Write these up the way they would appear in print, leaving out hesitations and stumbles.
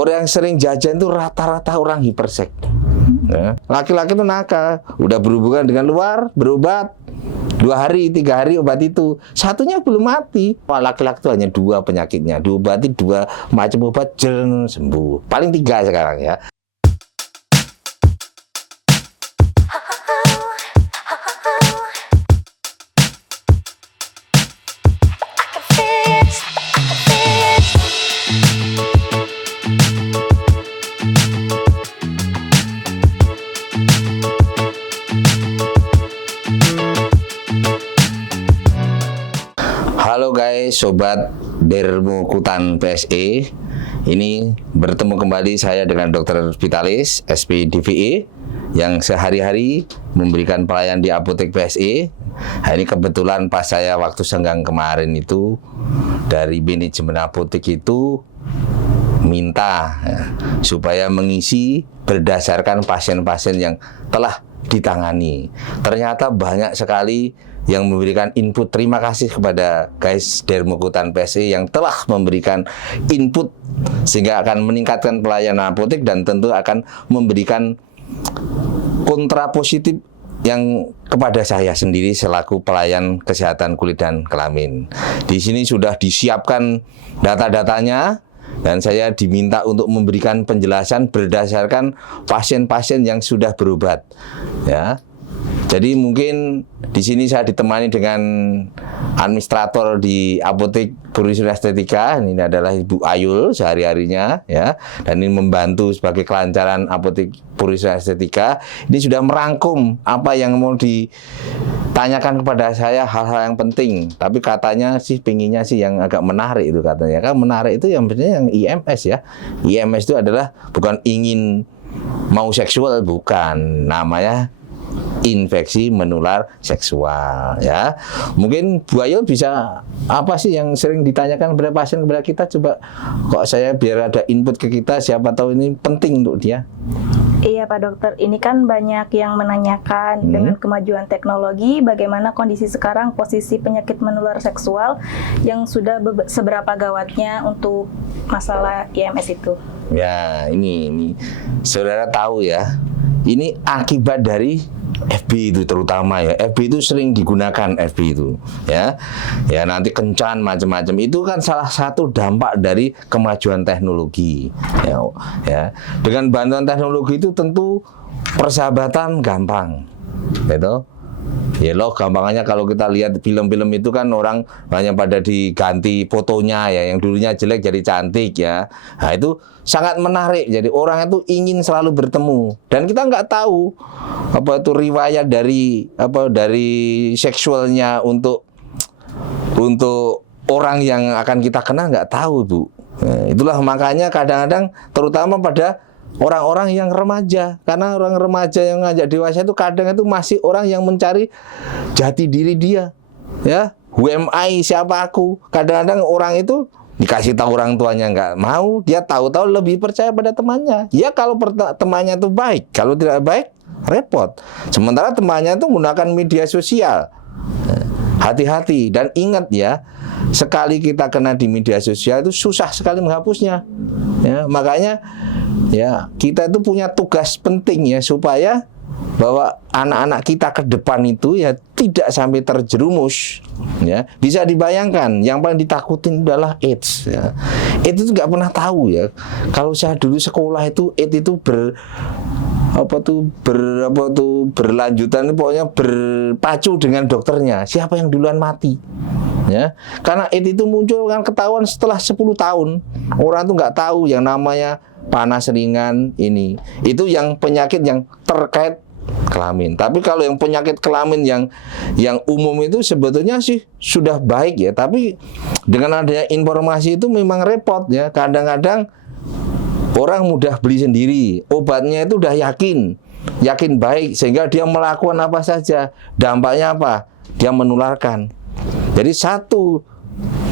Orang yang sering jajan itu rata-rata orang hiperseks. Ya. Laki-laki itu nakal, udah berhubungan dengan luar, berobat 2 hari, 3 hari obat itu, satunya belum mati. Wah, laki-laki itu hanya 2 penyakitnya, diobati 2 macam obat, jeng, sembuh. Paling 3 sekarang ya. Halo guys, sobat Dermokutan PSE. Ini bertemu kembali saya dengan Dr. Vitalis, SPDVE, yang sehari-hari memberikan pelayanan di apotek PSE. Nah, ini kebetulan pas saya waktu senggang kemarin itu, dari manajemen apotek itu minta supaya mengisi berdasarkan pasien-pasien yang telah ditangani. Ternyata banyak sekali yang memberikan input. Terima kasih kepada guys Dermokutan PSE yang telah memberikan input sehingga akan meningkatkan pelayanan apotek dan tentu akan memberikan kontra positif yang kepada saya sendiri selaku pelayan kesehatan kulit dan kelamin. Di sini sudah disiapkan data-datanya dan saya diminta untuk memberikan penjelasan berdasarkan pasien-pasien yang sudah berobat, ya. Jadi mungkin di sini saya ditemani dengan administrator di apotek Purwisata Estetika. Ini adalah Ibu Ayul sehari-harinya, ya. Dan ini membantu sebagai kelancaran apotek Purwisata Estetika. Ini sudah merangkum apa yang mau ditanyakan kepada saya, hal-hal yang penting. Tapi katanya sih pinginnya sih yang agak menarik itu katanya. Kan menarik itu yang sebenarnya yang IMS ya. IMS itu adalah bukan ingin mau seksual, bukan. Namanya infeksi menular seksual, ya. Mungkin Bu Ayu bisa apa sih yang sering ditanyakan kepada pasien kepada kita, coba kok saya biar ada input ke kita, siapa tahu ini penting untuk dia. Iya Pak Dokter, ini kan banyak yang menanyakan dengan kemajuan teknologi bagaimana kondisi sekarang posisi penyakit menular seksual yang sudah seberapa gawatnya untuk masalah IMS itu. Ya, ini saudara tahu ya, ini akibat dari FB itu terutama ya. FB itu sering digunakan, FB itu ya. Ya nanti kencan macam-macam. Itu kan salah satu dampak dari kemajuan teknologi. Ya. Dengan bantuan teknologi itu tentu persahabatan gampang. Gitu. Ya loh, gampangannya kalau kita lihat film-film itu kan orang banyak pada diganti fotonya ya, yang dulunya jelek jadi cantik ya. Nah itu sangat menarik, jadi orang itu ingin selalu bertemu. Dan kita nggak tahu apa itu riwayat dari seksualnya untuk orang yang akan kita kenal, nggak tahu Bu. Nah, itulah makanya kadang-kadang terutama pada orang-orang yang remaja, karena orang remaja yang ngajak dewasa itu kadang itu masih orang yang mencari jati diri dia, ya. Who am I, siapa aku? Kadang-kadang orang itu dikasih tahu orang tuanya nggak mau, dia tahu-tahu lebih percaya pada temannya. Ya kalau temannya itu baik, kalau tidak baik repot. Sementara temannya itu menggunakan media sosial. Hati-hati dan ingat ya, sekali kita kena di media sosial itu susah sekali menghapusnya. Ya, makanya ya kita itu punya tugas penting ya supaya bahwa anak-anak kita ke depan itu ya tidak sampai terjerumus. Ya, bisa dibayangkan yang paling ditakutin adalah AIDS. Ya. AIDS itu nggak pernah tahu ya. Kalau saya dulu sekolah itu AIDS itu berlanjutan, pokoknya berpacu dengan dokternya. Siapa yang duluan mati? Ya, karena AIDS itu muncul kan ketahuan setelah 10 tahun. Orang tuh nggak tahu yang namanya panas ringan ini. Itu yang penyakit yang terkait kelamin. Tapi kalau yang penyakit kelamin yang umum itu sebetulnya sih sudah baik ya. Tapi dengan adanya informasi itu memang repot ya. Kadang-kadang orang mudah beli sendiri. Obatnya itu udah yakin baik sehingga dia melakukan apa saja. Dampaknya apa? Dia menularkan. Jadi satu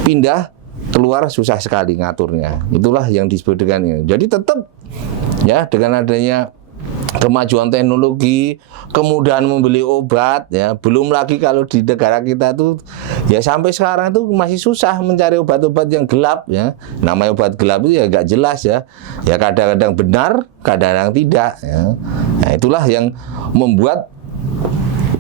pindah keluar susah sekali ngaturnya. Itulah yang disebut dengan ini. Jadi tetap ya dengan adanya kemajuan teknologi, kemudahan membeli obat, ya. Belum lagi kalau di negara kita tuh ya sampai sekarang tuh masih susah mencari obat-obat yang gelap, ya. Namanya obat gelap itu ya nggak jelas, ya. Ya kadang-kadang benar, kadang-kadang tidak, ya. Nah, itulah yang membuat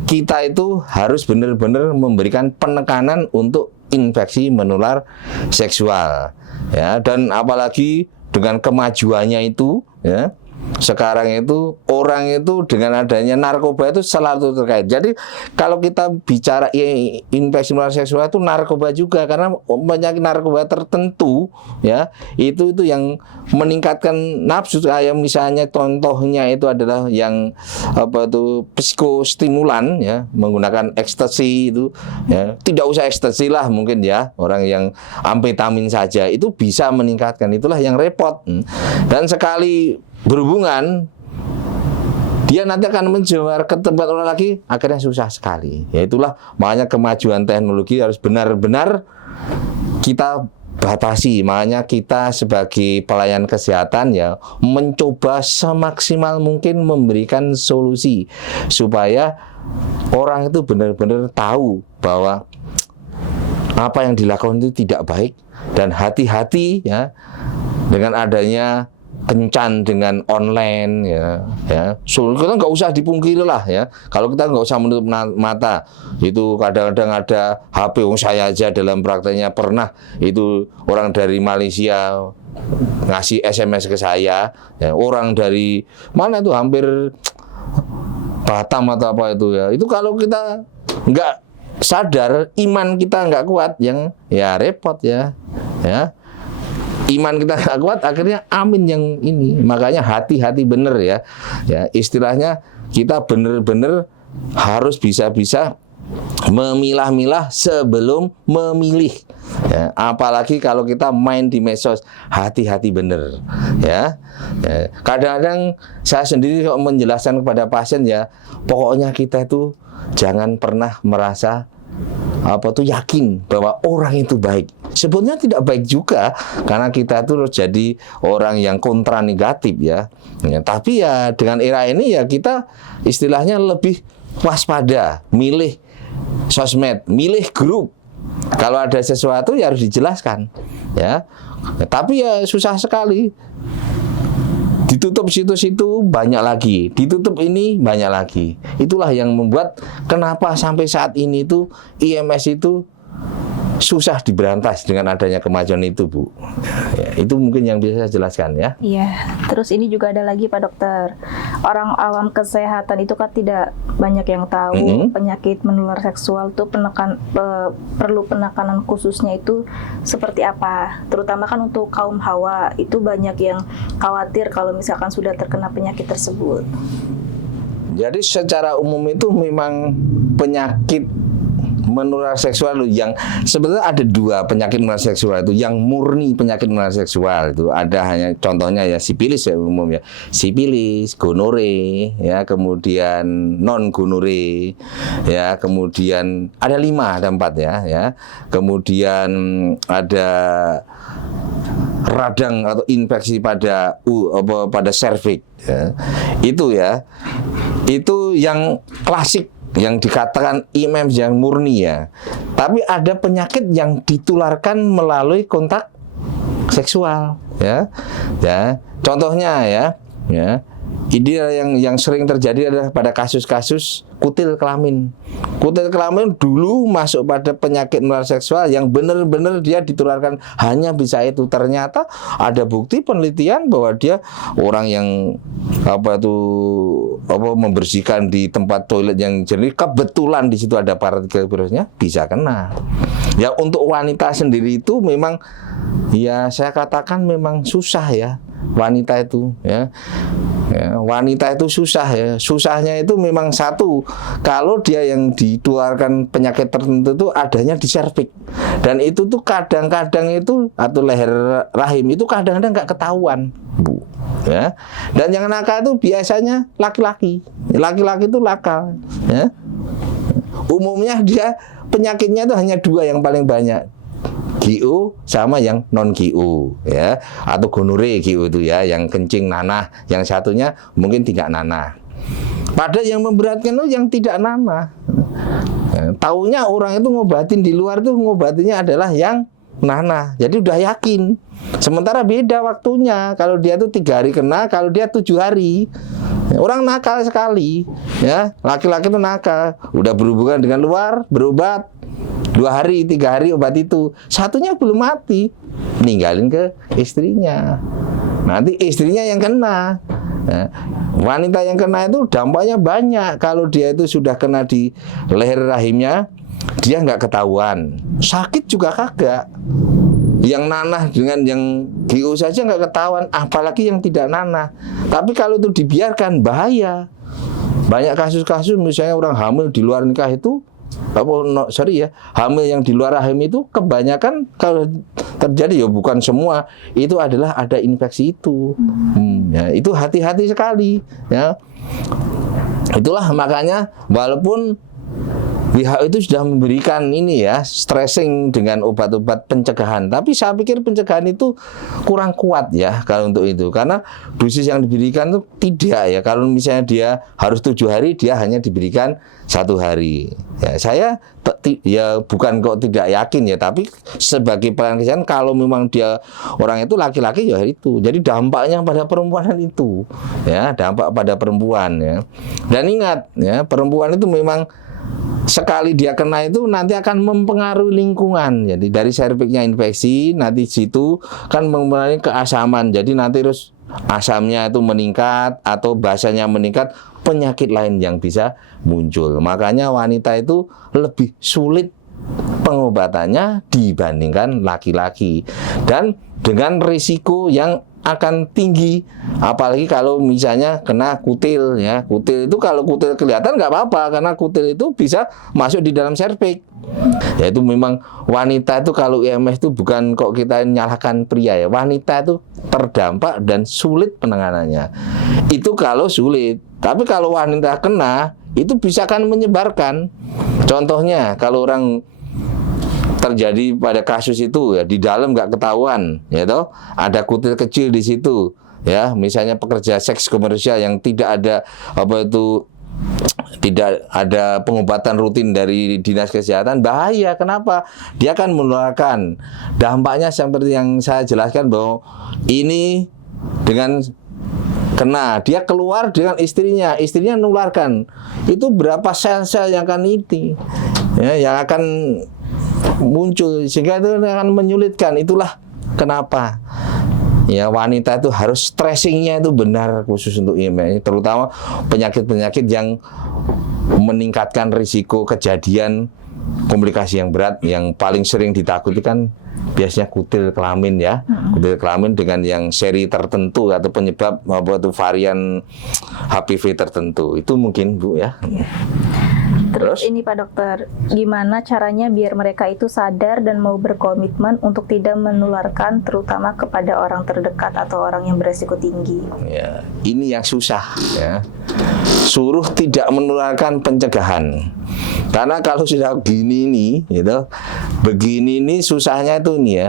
kita itu harus benar-benar memberikan penekanan untuk infeksi menular seksual, ya. Dan apalagi dengan kemajuannya itu, ya. Sekarang itu orang itu dengan adanya narkoba itu selalu terkait. Jadi kalau kita bicara infeksi menular seksual itu narkoba juga, karena penyakit narkoba tertentu, ya, itu yang meningkatkan nafsu. Kayak misalnya contohnya itu adalah yang psikostimulan, ya, menggunakan ekstasi itu, ya. Tidak usah ekstasi lah mungkin, ya, orang yang amfetamin saja itu bisa meningkatkan. Itulah yang repot. Dan sekali berhubungan, dia nanti akan menjawar ke tempat orang lagi, akhirnya susah sekali. Ya itulah makanya kemajuan teknologi harus benar-benar kita batasi. Makanya kita sebagai pelayan kesehatan, ya, mencoba semaksimal mungkin memberikan solusi supaya orang itu benar-benar tahu bahwa apa yang dilakukan itu tidak baik, dan hati-hati, ya, dengan adanya kencan dengan online, ya. So, kita nggak usah dipungkiri lah, ya. Kalau kita nggak usah menutup mata, itu kadang-kadang ada HP. Saya aja dalam prakteknya pernah itu orang dari Malaysia ngasih SMS ke saya, ya. Orang dari mana itu, hampir Batam atau apa itu, ya. Itu kalau kita nggak sadar, iman kita nggak kuat, yang ya repot, ya. Iman kita nggak kuat, akhirnya amin yang ini. Makanya hati-hati bener, ya. Ya, istilahnya kita bener-bener harus bisa-bisa memilah-milah sebelum memilih, ya. Apalagi kalau kita main di medsos, hati-hati bener, ya. Ya. Kadang-kadang saya sendiri kalau menjelaskan kepada pasien, ya, pokoknya kita itu jangan pernah merasa yakin bahwa orang itu baik. Sebetulnya tidak baik juga, karena kita itu jadi orang yang kontra negatif, ya. Ya, tapi ya dengan era ini, ya, kita istilahnya lebih waspada, milih sosmed, milih grup. Kalau ada sesuatu ya harus dijelaskan, ya. Tapi ya susah sekali. Ditutup situ-situ banyak lagi, ditutup ini banyak lagi. Itulah yang membuat kenapa sampai saat ini tuh IMS itu susah diberantas dengan adanya kemajuan itu, Bu. Ya, itu mungkin yang bisa saya jelaskan, ya. Iya, terus ini juga ada lagi Pak Dokter. Orang awam kesehatan itu kan tidak banyak yang tahu penyakit menular seksual itu perlu penekanan khususnya itu seperti apa. Terutama kan untuk kaum hawa, itu banyak yang khawatir kalau misalkan sudah terkena penyakit tersebut. Jadi secara umum itu memang penyakit menular seksual yang sebenarnya ada dua penyakit menular seksual itu. Yang murni penyakit menular seksual itu ada, hanya contohnya ya sipilis, ya, umumnya sipilis, gonore, ya, kemudian non gonore, ya, kemudian ada 5, ada 4, ya. Kemudian ada radang atau infeksi pada serviks, ya. Itu, ya, itu yang klasik, yang dikatakan IMS yang murni, ya. Tapi ada penyakit yang ditularkan melalui kontak seksual, ya. Ya, contohnya, ya. Ini yang sering terjadi adalah pada kasus-kasus kutil kelamin. Kutil kelamin dulu masuk pada penyakit menular seksual yang benar-benar dia ditularkan hanya bisa itu. Ternyata ada bukti penelitian bahwa dia orang yang membersihkan di tempat toilet yang jernih, kebetulan di situ ada partikel virusnya, bisa kena. Ya, untuk wanita sendiri itu memang, ya, saya katakan memang susah, ya, wanita itu, ya. Ya, wanita itu susah, ya. Susahnya itu memang satu, kalau dia yang ditularkan penyakit tertentu itu adanya di serviks, dan itu tuh kadang-kadang itu, atau leher rahim itu kadang-kadang nggak ketahuan, Bu, ya. Dan yang nakal itu biasanya laki-laki. Laki-laki itu nakal, ya. Umumnya dia penyakitnya itu hanya 2 yang paling banyak, GU sama yang non GU ya, atau gonore GU itu ya, yang kencing nanah, yang satunya mungkin tidak nanah. Pada yang memberatkan itu yang tidak nanah. Taunya orang itu ngobatin di luar itu ngobatinya adalah yang nanah, jadi udah yakin. Sementara beda waktunya, kalau dia itu 3 hari kena, kalau dia 7 hari. Orang nakal sekali, ya. Laki-laki itu nakal, udah berhubungan dengan luar, berobat 2 hari, 3 hari obat itu, satunya belum mati, ninggalin ke istrinya. Nanti istrinya yang kena. Nah, wanita yang kena itu dampaknya banyak. Kalau dia itu sudah kena di leher rahimnya, dia nggak ketahuan, sakit juga kagak. Yang nanah dengan yang GU saja nggak ketahuan, apalagi yang tidak nanah. Tapi kalau itu dibiarkan bahaya. Banyak kasus-kasus misalnya orang hamil di luar nikah itu, hamil yang di luar rahim itu kebanyakan kalau terjadi, ya bukan semua, itu adalah ada infeksi itu. Ya, itu hati-hati sekali. Ya. Itulah makanya walaupun WHO itu sudah memberikan ini ya, stressing dengan obat-obat pencegahan, tapi saya pikir pencegahan itu kurang kuat ya kalau untuk itu, karena dosis yang diberikan itu tidak ya. Kalau misalnya dia harus 7 hari, dia hanya diberikan 1 hari. Ya, saya ya bukan kok tidak yakin ya, tapi sebagai pelayanan kesehatan, kalau memang dia orang itu laki-laki ya itu. Jadi dampaknya pada perempuan itu ya, dampak pada perempuan ya. Dan ingat ya, perempuan itu memang sekali dia kena itu nanti akan mempengaruhi lingkungan. Jadi dari serviksnya infeksi, nanti situ kan mempengaruhi keasaman. Jadi nanti terus asamnya itu meningkat atau basanya meningkat, penyakit lain yang bisa muncul. Makanya wanita itu lebih sulit pengobatannya dibandingkan laki-laki, dan dengan risiko yang akan tinggi, apalagi kalau misalnya kena kutil ya. Kutil itu kalau kutil kelihatan nggak apa-apa, karena kutil itu bisa masuk di dalam serviks. Ya itu memang wanita itu kalau IMS itu bukan kok kita nyalahkan pria ya, wanita itu terdampak dan sulit penanganannya. Itu kalau sulit. Tapi kalau wanita kena itu bisa kan menyebarkan. Contohnya kalau orang terjadi pada kasus itu ya, di dalam nggak ketahuan ya toh, ada kutil kecil di situ ya, misalnya pekerja seks komersial yang tidak ada tidak ada pengobatan rutin dari dinas kesehatan, bahaya. Kenapa? Dia akan menularkan. Dampaknya seperti yang saya jelaskan, bahwa ini dengan kena, dia keluar dengan istrinya menularkan. Itu berapa sel-sel yang akan ya, yang akan muncul, sehingga itu akan menyulitkan. Itulah kenapa ya wanita itu harus stressingnya itu benar, khusus untuk IMS, terutama penyakit-penyakit yang meningkatkan risiko kejadian komplikasi yang berat. Yang paling sering ditakuti kan biasanya kutil kelamin ya, kutil kelamin dengan yang seri tertentu atau penyebab varian HPV tertentu. Itu mungkin Bu ya. Terus ini Pak Dokter, gimana caranya biar mereka itu sadar dan mau berkomitmen untuk tidak menularkan, terutama kepada orang terdekat atau orang yang beresiko tinggi? Ya, ini yang susah ya. Suruh tidak menularkan pencegahan. Karena kalau sudah begini nih, gitu, begini nih susahnya itu nih ya.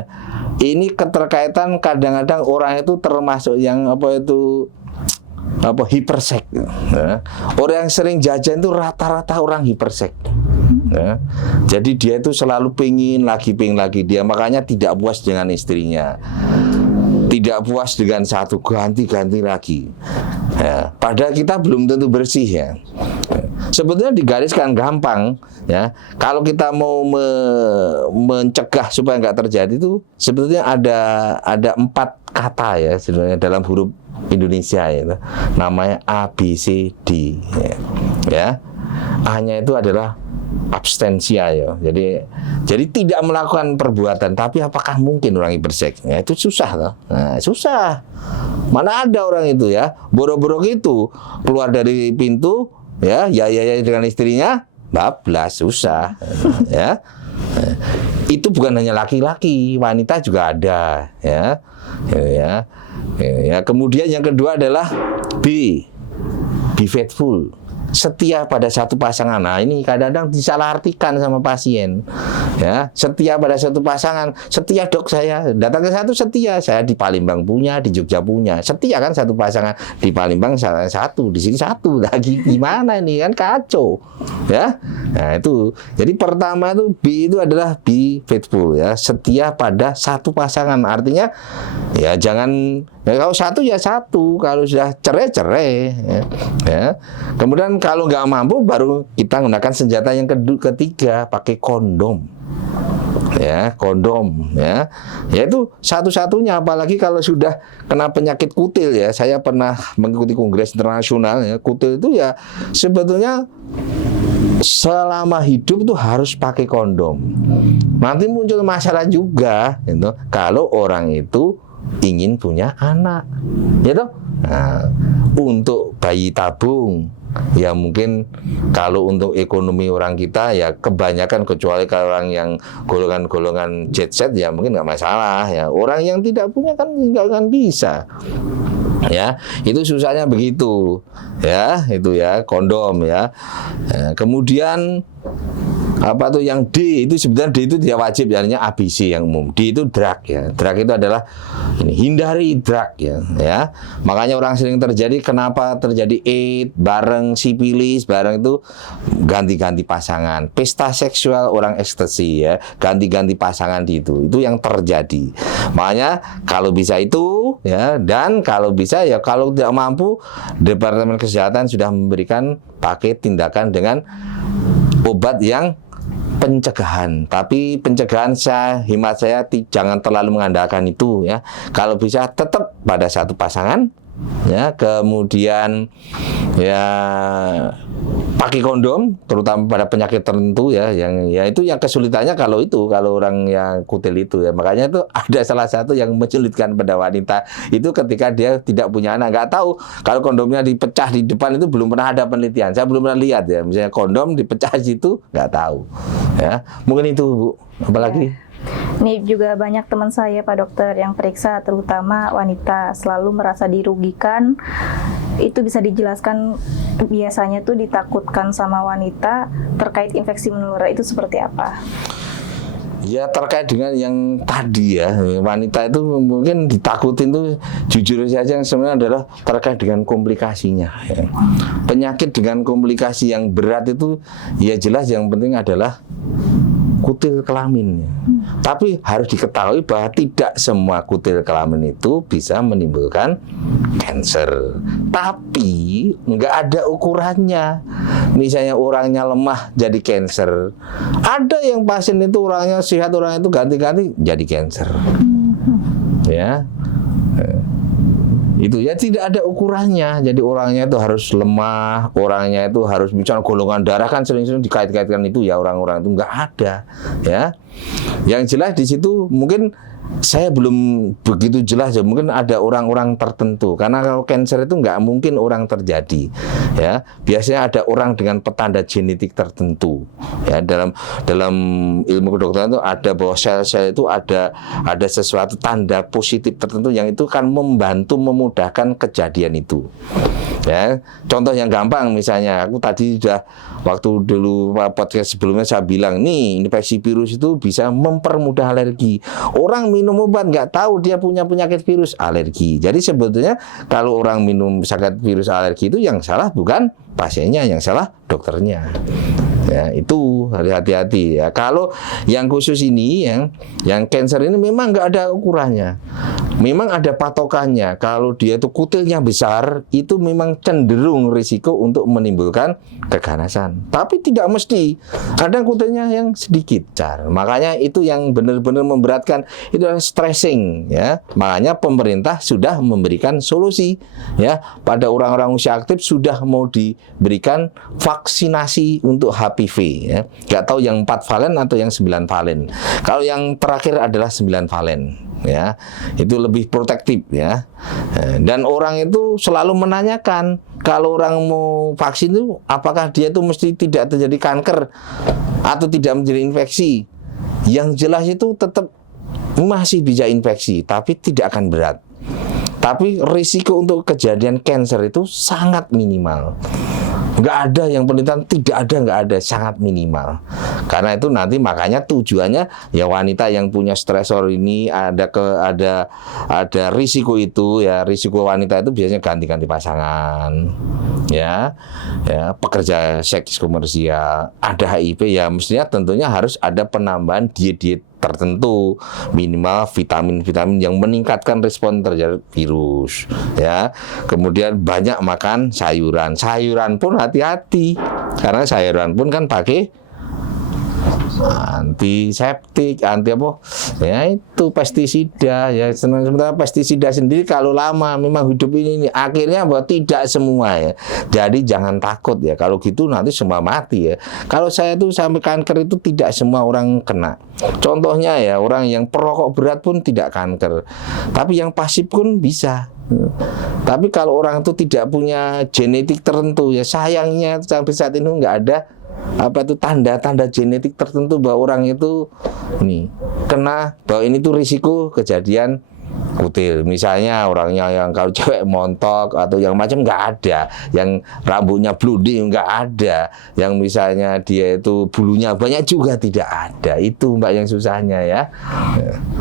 Ini keterkaitan kadang-kadang orang itu termasuk yang hiperseks. Ya. Orang yang sering jajan itu rata-rata orang hiperseks. Ya. Jadi dia itu selalu pingin lagi dia, makanya tidak puas dengan istrinya, tidak puas dengan satu, ganti lagi. Ya. Padahal kita belum tentu bersih ya. Sebetulnya digariskan gampang ya. Kalau kita mau mencegah supaya nggak terjadi itu, sebetulnya ada 4 kata ya sebenarnya dalam huruf Indonesia ya, namanya ABCD ya. A-nya itu adalah abstensia ya. Jadi tidak melakukan perbuatan, tapi apakah mungkin orang hiperseks? Ya, itu susah loh. Nah, susah. Mana ada orang itu ya, boro-boro gitu keluar dari pintu ya dengan istrinya, bablas, susah ya. Itu bukan hanya laki-laki, wanita juga ada ya. Ya, kemudian yang kedua adalah be faithful setia pada satu pasangan. Nah, ini kadang-kadang disalahartikan sama pasien. Ya, setia pada satu pasangan. Setia dok, saya datang ke satu setia. Saya di Palembang punya, di Jogja punya. Setia kan satu pasangan. Di Palembang satu, di sini satu. Lagi gimana ini kan kacau. Ya. Nah, itu. Jadi pertama itu B itu adalah be faithful ya. Setia pada satu pasangan. Artinya ya jangan kalau satu ya satu, kalau sudah cerai ya. Ya. Kemudian kalau nggak mampu baru kita gunakan senjata yang ketiga, pakai kondom. Ya, kondom ya. Yaitu satu-satunya, apalagi kalau sudah kena penyakit kutil ya. Saya pernah mengikuti kongres internasional ya. Kutil itu ya sebetulnya selama hidup tuh harus pakai kondom. Nanti muncul masalah juga gitu, kalau orang itu ingin punya anak, gitu. Nah, untuk bayi tabung, ya mungkin kalau untuk ekonomi orang kita ya kebanyakan, kecuali kalau orang yang golongan-golongan jet set ya mungkin nggak masalah ya. Orang yang tidak punya kan nggak akan bisa. Ya, itu susahnya begitu. Ya, itu ya kondom ya. Kemudian apa tuh yang D itu, sebenarnya D itu tidak wajib, artinya ABC yang umum. D itu drug ya. Drug itu adalah ini, hindari drug ya. Ya. Makanya orang sering terjadi, kenapa terjadi AIDS bareng sipilis bareng itu ganti-ganti pasangan. Pesta seksual orang ekstasi ya, ganti-ganti pasangan di itu. Itu yang terjadi. Makanya kalau bisa itu ya, dan kalau bisa ya, kalau tidak mampu Departemen Kesehatan sudah memberikan paket tindakan dengan obat yang pencegahan. Tapi pencegahan hemat saya jangan terlalu mengandalkan itu ya. Kalau bisa tetap pada satu pasangan ya, kemudian ya pakai kondom terutama pada penyakit tertentu ya, yang ya itu yang kesulitannya kalau orang yang kutil itu ya. Makanya itu ada salah satu yang menyulitkan pada wanita itu ketika dia tidak punya anak. Nggak tahu kalau kondomnya dipecah di depan, itu belum pernah ada penelitian, saya belum pernah lihat ya, misalnya kondom dipecah di situ, nggak tahu ya. Mungkin itu Bu, apalagi ya. Ini juga banyak teman saya Pak Dokter yang periksa, terutama wanita, selalu merasa dirugikan. Itu bisa dijelaskan biasanya tuh ditakutkan sama wanita terkait infeksi menular, itu seperti apa? Ya terkait dengan yang tadi ya, wanita itu mungkin ditakutin tuh jujur saja yang sebenarnya adalah terkait dengan komplikasinya ya. Penyakit dengan komplikasi yang berat itu ya jelas yang penting adalah kutil kelaminnya. Tapi harus diketahui bahwa tidak semua kutil kelamin itu bisa menimbulkan kanker. Tapi nggak ada ukurannya. Misalnya orangnya lemah jadi kanker. Ada yang pasien itu orangnya sehat, orang itu ganti-ganti jadi kanker. Ya. Itu ya tidak ada ukurannya. Jadi orangnya itu harus lemah, orangnya itu harus misalnya golongan darah kan sering-sering dikait-kaitkan itu ya, orang-orang itu nggak ada ya. Yang jelas di situ mungkin saya belum begitu jelas ya, mungkin ada orang-orang tertentu, karena kalau kanker itu nggak mungkin orang terjadi ya, biasanya ada orang dengan petanda genetik tertentu ya. Dalam ilmu kedokteran itu ada bahwa sel-sel itu ada sesuatu tanda positif tertentu yang itu kan membantu memudahkan kejadian itu ya. Contoh yang gampang, misalnya aku tadi sudah waktu dulu podcast sebelumnya saya bilang nih, infeksi virus itu bisa mempermudah alergi. Orang minum obat nggak tahu dia punya penyakit virus alergi. Jadi sebetulnya kalau orang minum sakit virus alergi itu yang salah bukan pasiennya, yang salah dokternya. Ya, itu hati-hati ya. Kalau yang khusus ini yang kanker ini memang nggak ada ukurannya. Memang ada patokannya. Kalau dia itu kutilnya besar, itu memang cenderung risiko untuk menimbulkan keganasan. Tapi tidak mesti. Ada kutilnya yang sedikit besar. Makanya itu yang benar-benar memberatkan, itu adalah stressing ya. Makanya pemerintah sudah memberikan solusi ya, pada orang-orang usia aktif sudah mau diberikan vaksinasi untuk HPV ya. Nggak tahu yang 4 valen atau yang 9 valen. Kalau yang terakhir adalah 9 valen ya, itu lebih protektif ya. Dan orang itu selalu menanyakan, kalau orang mau vaksin itu apakah dia itu mesti tidak terjadi kanker atau tidak menjadi infeksi. Yang jelas itu tetap masih bisa infeksi, tapi tidak akan berat. Tapi risiko untuk kejadian kanker itu sangat minimal Nggak ada yang penelitian, nggak ada, sangat minimal. Karena itu nanti makanya tujuannya ya wanita yang punya stresor ini ada risiko itu ya, risiko wanita itu biasanya ganti-ganti pasangan, ya pekerja seks komersial, ada HIV ya, mestinya tentunya harus ada penambahan diet tertentu, minimal vitamin-vitamin yang meningkatkan respon terhadap virus, ya. Kemudian banyak makan sayuran pun hati-hati, karena sayuran pun kan pakai antiseptik, ya itu pestisida, ya. Sementara pestisida sendiri kalau lama memang hidup ini akhirnya bahwa tidak semua, ya. Jadi jangan takut, ya. Kalau gitu nanti semua mati, ya. Kalau saya tuh sampai kanker itu tidak semua orang kena. Contohnya ya, orang yang perokok berat pun tidak kanker, tapi yang pasif pun bisa. Tapi kalau orang itu tidak punya genetik tertentu, ya sayangnya sampai saat ini nggak ada tanda-tanda genetik tertentu bahwa orang itu kena, bahwa ini tuh risiko kejadian kutil. Misalnya orangnya yang kalau cewek montok atau yang macam nggak ada, yang rambutnya blooding nggak ada, yang misalnya dia itu bulunya banyak juga tidak ada. Itu Mbak yang susahnya, ya.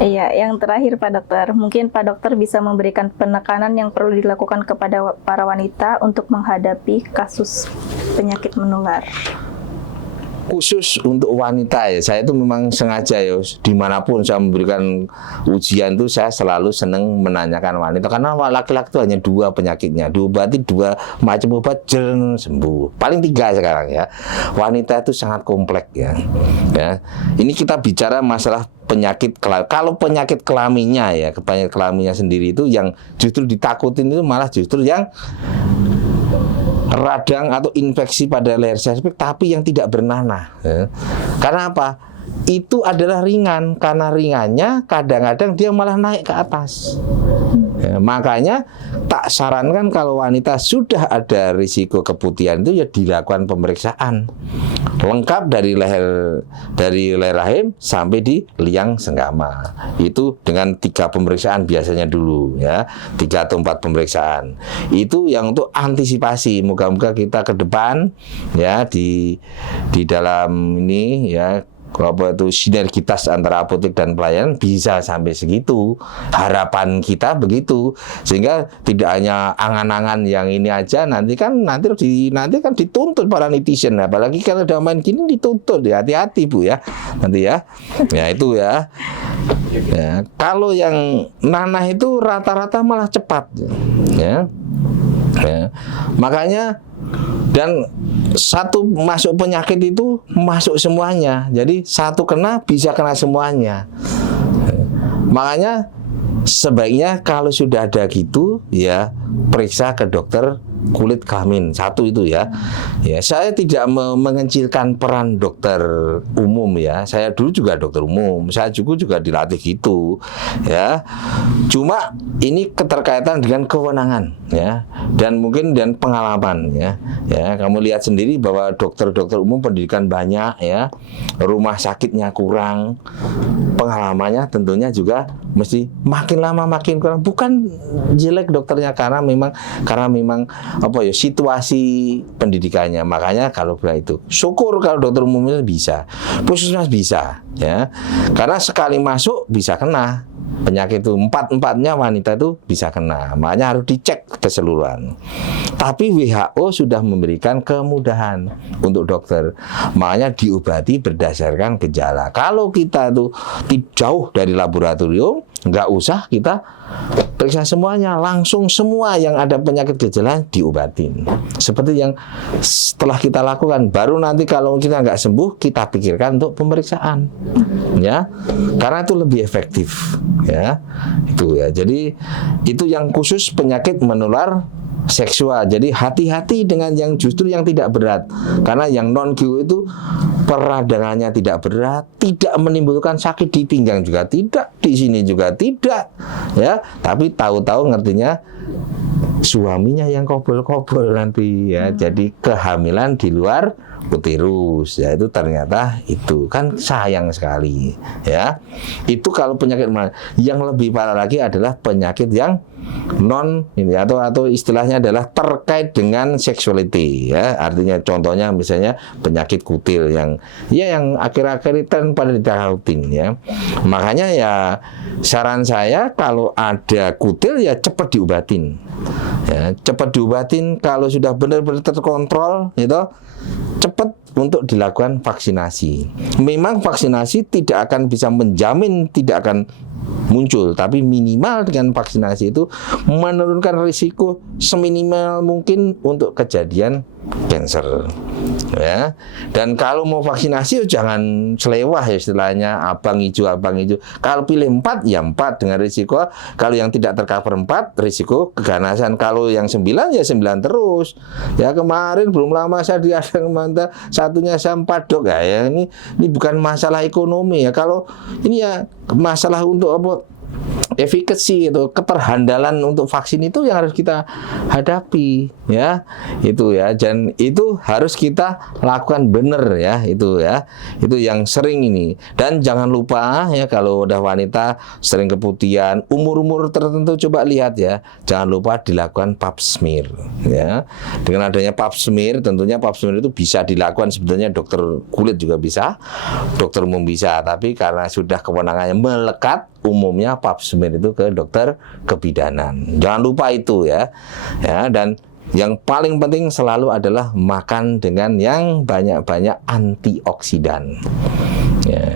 Iya, yang terakhir Pak Dokter, mungkin Pak Dokter bisa memberikan penekanan yang perlu dilakukan kepada para wanita untuk menghadapi kasus penyakit menular. Khusus untuk wanita, ya, saya itu memang sengaja, ya, dimanapun saya memberikan ujian itu saya selalu senang menanyakan wanita, karena laki-laki itu hanya 2 penyakitnya, diobati 2 macam obat sembuh, paling 3 sekarang, ya. Wanita itu sangat kompleks, ya. Ini kita bicara masalah penyakit kelamin. Kalau penyakit kelaminnya, ya, penyakit kelaminnya sendiri itu yang justru ditakutin itu malah justru yang radang atau infeksi pada leher serviks tapi yang tidak bernanah, ya. Karena apa? Itu adalah ringan, karena ringannya kadang-kadang dia malah naik ke atas. Ya, makanya tak sarankan kalau wanita sudah ada risiko keputihan itu ya dilakukan pemeriksaan lengkap dari leher rahim sampai di liang senggama. Itu dengan 3 pemeriksaan biasanya dulu, ya, 3 atau 4 pemeriksaan. Itu yang untuk antisipasi. Moga-moga kita ke depan, ya, di dalam ini, ya, sinergitas antara apotek dan pelayanan bisa sampai segitu. Harapan kita begitu, sehingga tidak hanya angan-angan yang ini aja, nanti kan dituntut para netizen, apalagi kalau udah main gini dituntut, ya. Hati-hati Bu, ya, nanti, ya. Ya itu, ya. Ya, kalau yang nanah itu rata-rata malah cepat, ya. Makanya dan satu masuk penyakit itu masuk semuanya. Jadi satu kena bisa kena semuanya. Makanya sebaiknya kalau sudah ada gitu, ya, periksa ke dokter kulit kelamin. Satu itu, ya. Ya, saya tidak mengecilkan peran dokter umum, ya. Saya dulu juga dokter umum. Saya juga dilatih gitu, ya. Cuma ini keterkaitan dengan kewenangan, ya, dan mungkin dan pengalaman, ya. Ya, kamu lihat sendiri bahwa dokter-dokter umum pendidikan banyak, ya. Rumah sakitnya kurang. Pengalamannya tentunya juga mesti makin lama makin kurang. Bukan jelek dokternya, karena memang situasi pendidikannya. Makanya kalau itu syukur kalau dokter umumnya bisa, puskesmas bisa, ya, karena sekali masuk bisa kena penyakit itu, 4-4-nya wanita itu bisa kena. Makanya harus dicek keseluruhan. Tapi WHO sudah memberikan kemudahan untuk dokter, makanya diobati berdasarkan gejala. Kalau kita tuh jauh dari laboratorium, nggak usah kita periksa semuanya, langsung semua yang ada penyakit gejala diobatin. Seperti yang setelah kita lakukan, baru nanti kalau kita nggak sembuh, kita pikirkan untuk pemeriksaan, ya, karena itu lebih efektif, ya, itu, ya. Jadi itu yang khusus penyakit menular seksual. Jadi hati-hati dengan yang justru yang tidak berat, karena yang non-GU itu peradangannya tidak berat, tidak menimbulkan sakit di pinggang juga tidak, di sini juga tidak, ya, tapi tahu-tahu ngertinya suaminya yang kobol-kobol nanti, ya. Jadi kehamilan di luar uterus, ya, itu ternyata itu kan sayang sekali, ya. Itu kalau penyakit yang lebih parah lagi adalah penyakit yang non ini atau istilahnya adalah terkait dengan sexuality ya. Artinya contohnya misalnya penyakit kutil yang akhir-akhir ini tren pada ditautin ya. Makanya ya saran saya kalau ada kutil ya cepat diobatin. Ya, cepat diobatin kalau sudah benar-benar terkontrol gitu. Cepat untuk dilakukan vaksinasi. Memang vaksinasi tidak akan bisa menjamin tidak akan muncul, tapi minimal dengan vaksinasi itu menurunkan risiko seminimal mungkin untuk kejadian cancer ya. Dan kalau mau vaksinasi jangan selewah ya istilahnya abang hijau. Kalau pilih 4 ya 4 dengan risiko, kalau yang tidak tercover 4 risiko keganasan, kalau yang 9 ya 9 terus ya. Kemarin belum lama saya diadang mantap satunya saya 4 dok ya. Ini bukan masalah ekonomi ya, kalau ini ya masalah untuk apa, efficacy itu, keterhandalan untuk vaksin itu yang harus kita hadapi ya. Itu ya, dan itu harus kita lakukan benar ya, itu ya. Itu yang sering ini. Dan jangan lupa ya, kalau udah wanita sering keputihan, umur-umur tertentu coba lihat ya, jangan lupa dilakukan pap smear ya. Dengan adanya pap smear, tentunya pap smear itu bisa dilakukan sebetulnya dokter kulit juga bisa, dokter umum bisa, tapi karena sudah kewenangannya melekat, umumnya pap smear itu ke dokter kebidanan. Jangan lupa itu ya. Ya, dan yang paling penting selalu adalah makan dengan yang banyak-banyak antioksidan.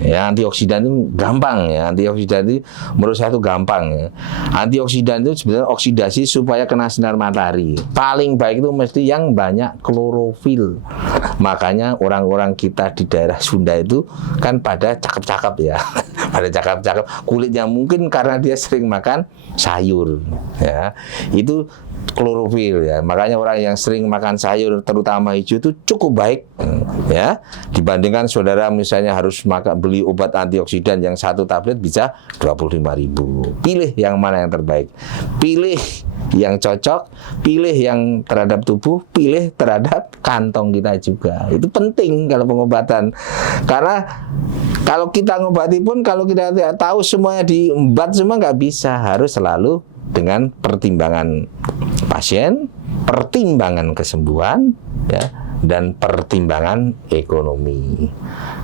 Ya, antioksidan itu gampang ya. Antioksidan itu menurut saya itu gampang ya. Antioksidan itu sebenarnya oksidasi supaya kena sinar matahari. Paling baik itu mesti yang banyak klorofil. Makanya orang-orang kita di daerah Sunda itu kan pada cakep-cakep ya. Pada cakep-cakep. Kulitnya mungkin karena dia sering makan sayur ya. Itu klorofil ya. Makanya orang yang sering makan sayur terutama hijau itu cukup baik ya, dibandingkan saudara misalnya harus beli obat antioksidan yang 1 tablet bisa 25.000. Pilih yang mana yang terbaik, pilih yang cocok, pilih yang terhadap tubuh, pilih terhadap kantong kita juga. Itu penting kalau pengobatan, karena kalau kita ngobati pun kalau kita tidak tahu semuanya diembat semua nggak bisa. Harus selalu dengan pertimbangan pasien, pertimbangan kesembuhan ya, dan pertimbangan ekonomi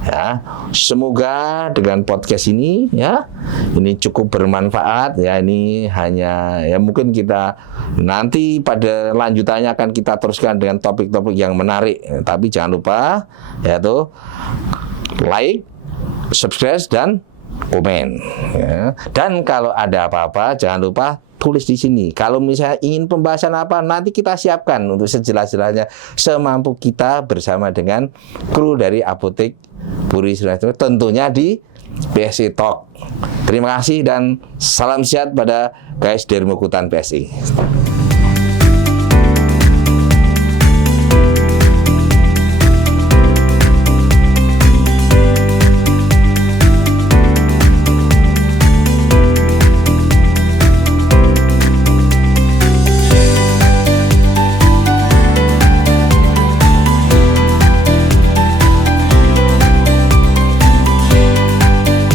ya. Semoga dengan podcast ini ya, ini cukup bermanfaat ya. Ini hanya ya, mungkin kita nanti pada lanjutannya akan kita teruskan dengan topik-topik yang menarik, tapi jangan lupa ya tuh like, subscribe, dan komen ya. Dan kalau ada apa-apa jangan lupa tulis di sini. Kalau misalnya ingin pembahasan apa, nanti kita siapkan untuk sejelas-jelasnya semampu kita bersama dengan kru dari Apotek Puri Surabaya, tentunya di PSI Talk. Terima kasih dan salam sehat pada guys Dermo Kutan PSI.